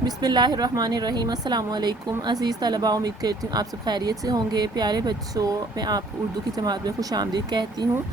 बिस्मिल्लाहिर्रहमानिर्रहीम। अस्सलाम वालेकुम अज़ीज़ तलबा, उम्मीद करती हूँ आप सब खैरियत से होंगे। प्यारे बच्चों, मैं आपको उर्दू की जमात में खुशामदीद कहती हूँ।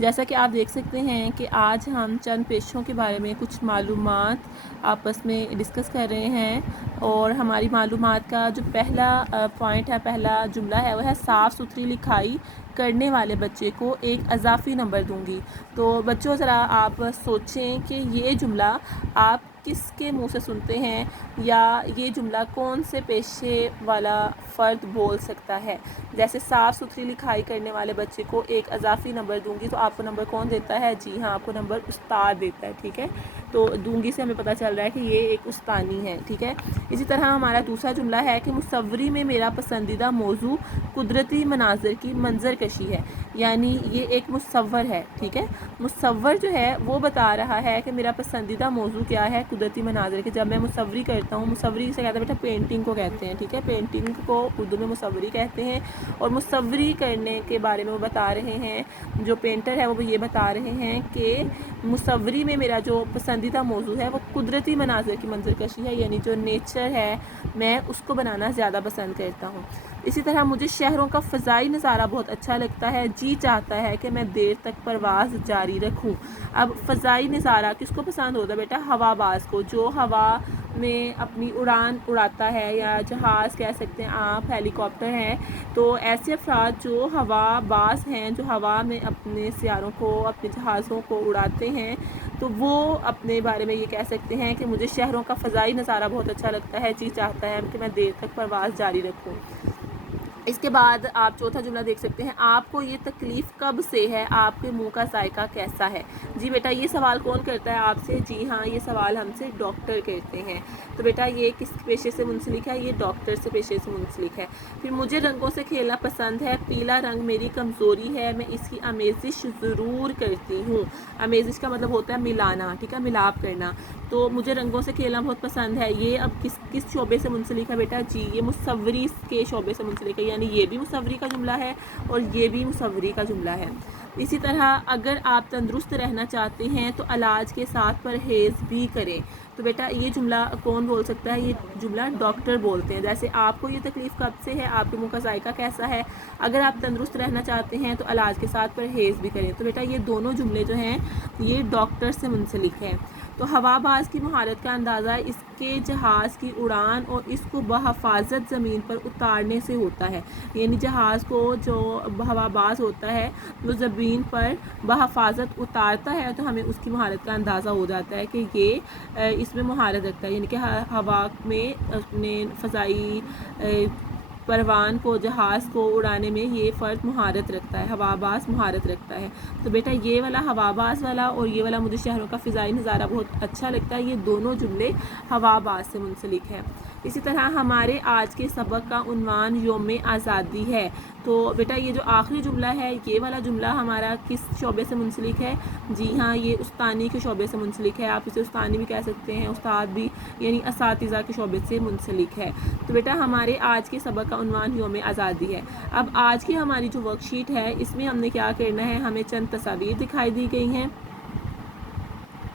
जैसा कि आप देख सकते हैं कि आज हम चंद पेशों के बारे में कुछ मालूमात आपस में डिस्कस कर रहे हैं, और हमारी मालूमात का जो पहला पॉइंट है, पहला जुमला है, वह है साफ़ सुथरी लिखाई करने वाले बच्चे को एक अज़ाफ़ी नंबर दूंगी। तो बच्चों, ज़रा आप सोचें कि ये जुमला आप किसके मुंह से सुनते हैं, या ये जुमला कौन से पेशे वाला फ़र्द बोल सकता है। जैसे साफ़ सुथरी लिखाई करने वाले बच्चे को एक अज़ाफ़ी नंबर दूंगी, तो आपको नंबर कौन देता है? जी हाँ, आपको नंबर उस्ताद देता है। ठीक है, तो दूंगी से हमें पता चल रहा है कि ये एक उस्तानी है। ठीक है, इसी तरह हमारा दूसरा जुमला है कि मुसव्वरी में मेरा पसंदीदा मौजू कुदरती मनाज़र की मंजर कशी है। यानी ये एक मुसव्वर है। ठीक है, मुसव्वर जो है वो बता रहा है कि मेरा पसंदीदा मौजू क्या है, कुदरती मनाज़र के। जब मैं मुसव्वरी करता हूँ, मुसव्वरी से कहते हैं बेटा पेंटिंग को कहते हैं। ठीक है, पेंटिंग को उर्दू में मुसव्वरी कहते हैं, और मुसव्वरी करने के बारे में वो बता रहे हैं, जो पेंटर है वो ये बता रहे हैं कि मुसव्वरी में मेरा जो पसंदीदा मौजू है वो कुदरती मनाज़र की मंजर कशी है, यानी जो नेचर है मैं उसको बनाना ज़्यादा पसंद करता हूँ। इसी तरह मुझे शहरों का फ़ज़ाई नज़ारा बहुत अच्छा लगता है, जी चाहता है कि मैं देर तक परवाज़ जारी रखूं। अब फ़ज़ाई नज़ारा किसको पसंद होता है बेटा? हवाबाज़ को, जो हवा में अपनी उड़ान उड़ाता है, या जहाज़ कह सकते हैं आप, हेलीकॉप्टर हैं। तो ऐसे अफराद जो हवाबाज़ हैं, जो हवा में अपने सियारों को, अपने जहाज़ों को उड़ाते हैं, तो वो अपने बारे में ये कह सकते हैं कि मुझे शहरों का फ़ज़ाई नज़ारा बहुत अच्छा लगता है, जी चाहता है कि मैं देर तक परवाज़ जारी रखूँ। इसके बाद आप चौथा जुमला देख सकते हैं, आपको ये तकलीफ़ कब से है, आपके मुंह का जायका कैसा है। जी बेटा, ये सवाल कौन करता है आपसे? जी हाँ, ये सवाल हमसे डॉक्टर करते हैं। तो बेटा ये किस पेशे से मुंसलिक है? ये डॉक्टर से पेशे से मुंसलिक है। फिर मुझे रंगों से खेलना पसंद है, पीला रंग मेरी कमज़ोरी है, मैं इसकी आमेज़िश ज़रूर करती हूँ। आमेज़िश का मतलब होता है मिलाना। ठीक है, मिलाप करना। तो मुझे रंगों से खेलना बहुत पसंद है, ये अब किस शोबे से मुंसलिक है बेटा? जी, ये मुसव्वरी के शोबे से मुंसलिक है, यानी ये भी मुसव्वरी का जुमला है और ये भी मुसव्वरी का जुमला है। इसी तरह अगर आप तंदुरुस्त रहना चाहते हैं तो इलाज के साथ परहेज़ भी करें। तो बेटा ये जुमला कौन बोल सकता है? ये जुमला डॉक्टर बोलते हैं। जैसे आपको ये तकलीफ़ कब से है, आपके मुंह का जायका कैसा है, अगर आप तंदुरुस्त रहना चाहते हैं तो इलाज के साथ परहेज़ भी करें। तो बेटा ये दोनों जुमले जो हैं ये डॉक्टर से मुंसलिक हैं। तो हवाबाज़ की महारत का अंदाज़ा इसके जहाज़ की उड़ान और इसको बहफाजत ज़मीन पर उतारने से होता है। यानी जहाज़ को जो हवाबाज़ होता है वो ज़मीन पर बहफाजत उतारता है, तो हमें उसकी महारत का अंदाज़ा हो जाता है कि ये इसमें महारत रखता है, यानी कि हवा में अपने फ़ज़ाई परवान को, जहाज़ को उड़ाने में ये फ़र्द महारत रखता है, हवाबाज़ महारत रखता है। तो बेटा ये वाला हवाबाज़ वाला और ये वाला मुझे शहरों का फ़िज़ाई नज़ारा बहुत अच्छा लगता है, ये दोनों जुमले हवाबाज़ से मुंसलिक हैं। इसी तरह हमारे आज के सबक का उन्वान यौम आज़ादी है। तो बेटा ये जो आखिरी जुमला है, ये वाला जुमला हमारा किस शोबे से मुंसलिक है? जी हाँ, ये उस्तानी के शोबे से मुंसलिक है। आप इसे उस्तानी भी कह सकते हैं, उस्ताद भी, यानी असातिज़ा के शोबे से मुंसलिक है। तो बेटा हमारे आज के सबक का उन्वान यौम आज़ादी है। अब आज की हमारी जो वर्कशीट है इसमें हमने क्या करना है, हमें चंद तस्वीर दिखाई दी गई हैं।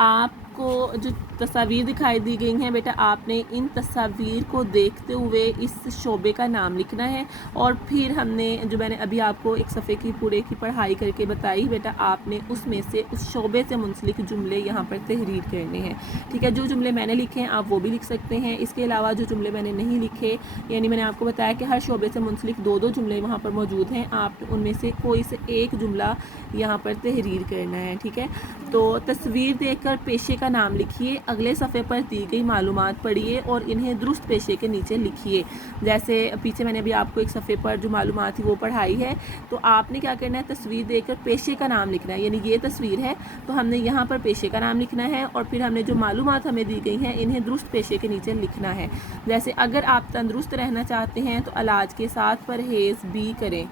आपको जो तस्वीर दिखाई दी गई हैं बेटा, आपने इन तस्वीर को देखते हुए इस शोबे का नाम लिखना है, और फिर हमने जो मैंने अभी आपको एक सफ़े की पूरे की पढ़ाई करके बताई बेटा, आपने उसमें से उस शोबे से मुंसलिक जुमले यहाँ पर तहरीर करने हैं। ठीक है, जो जुमले मैंने लिखे हैं आप वो भी लिख सकते हैं। इसके अलावा जो जुमले मैंने नहीं लिखे, यानी मैंने आपको बताया कि हर शोबे से मुंसलिक दो दो जुमले वहाँ पर मौजूद हैं, आप उनमें से कोई से एक जुमला यहाँ पर तहरीर करना है। ठीक है, तो तस्वीर देखकर पेशे का नाम लिखिए, अगले सफ़े पर दी गई मालूमात पढ़िए और इन्हें दुरुस्त पेशे के नीचे लिखिए। जैसे पीछे मैंने अभी आपको एक सफ़े पर जो मालूमात थी वो पढ़ाई है, तो आपने क्या करना है, तस्वीर देखकर पेशे का नाम लिखना है। यानी ये तस्वीर है तो हमने यहाँ पर पेशे का नाम लिखना है, और फिर हमने जो मालूमात हमें दी गई हैं इन्हें दुरुस्त पेशे के नीचे लिखना है। जैसे अगर आप तंदुरुस्त रहना चाहते हैं तो इलाज के साथ परहेज़ भी करें।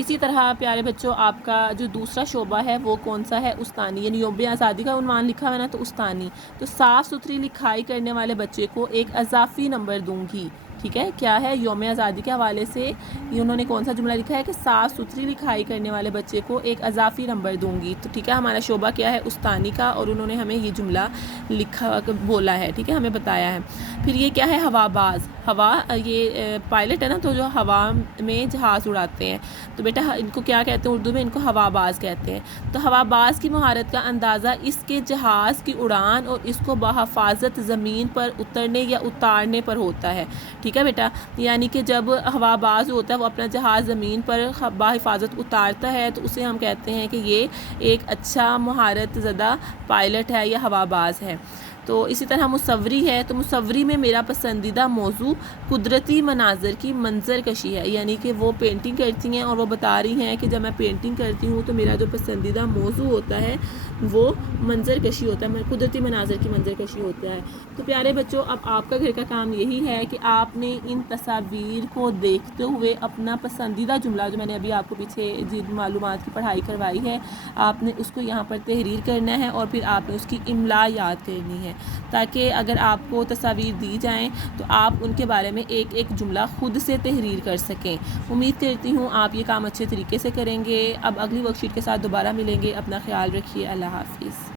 इसी तरह प्यारे बच्चों, आपका जो दूसरा शोबा है वो कौन सा है? उस्तानी, यानी यौम आज़ादी का उन्वान लिखा हुआ है ना, तो उस्तानी। तो साफ़ सुथरी लिखाई करने वाले बच्चे को एक अज़ाफ़ी नंबर दूंगी। ٹھیک ہے، کیا ہے؟ یوم آزادی کے حوالے سے یہ انہوں نے کون سا جملہ لکھا ہے کہ صاف ستھری لکھائی کرنے والے بچے کو ایک اضافی نمبر دوں گی. تو ٹھیک ہے، ہمارا شعبہ کیا ہے؟ استانی کا، اور انہوں نے ہمیں یہ جملہ لکھا بولا ہے، ٹھیک ہے، ہمیں بتایا ہے. پھر یہ کیا ہے؟ ہوا باز. ہوا یہ پائلٹ ہے نا، تو جو ہوا میں جہاز اڑاتے ہیں، تو بیٹا ان کو کیا کہتے ہیں اردو میں؟ ان کو ہوا باز کہتے ہیں. تو ہوا باز کی مہارت کا اندازہ اس کے جہاز کی اڑان اور اس کو بحفاظت زمین پر اترنے یا اتارنے پر ہوتا ہے. ٹھیک ہے بیٹا، یعنی کہ جب ہوا باز ہوتا ہے وہ اپنا جہاز زمین پر بحفاظت اتارتا ہے، تو اسے ہم کہتے ہیں کہ یہ ایک اچھا مہارت زدہ پائلٹ ہے یا ہوا باز ہے. تو اسی طرح مصوری ہے. تو مصوری میں میرا پسندیدہ موضوع قدرتی مناظر کی منظر کشی ہے، یعنی کہ وہ پینٹنگ کرتی ہیں اور وہ بتا رہی ہیں کہ جب میں پینٹنگ کرتی ہوں تو میرا جو پسندیدہ موضوع ہوتا ہے وہ منظر کشی ہوتا ہے، قدرتی مناظر کی منظر کشی ہوتا ہے. تو پیارے بچوں، اب آپ کا گھر کا کام یہی ہے کہ آپ نے ان تصاویر کو دیکھتے ہوئے اپنا پسندیدہ جملہ، جو میں نے ابھی آپ کو پیچھے جن معلومات کی پڑھائی کروائی ہے، آپ نے اس کو یہاں پر تحریر کرنا ہے اور پھر آپ نے اس کی املا یاد کرنی ہے، تاکہ اگر آپ کو تصاویر دی جائیں تو آپ ان کے بارے میں ایک ایک جملہ خود سے تحریر کر سکیں. امید کرتی ہوں آپ یہ کام اچھے طریقے سے کریں گے. اب اگلی ورک شیٹ کے ساتھ دوبارہ ملیں گے. اپنا خیال رکھیے. اللہ حافظ.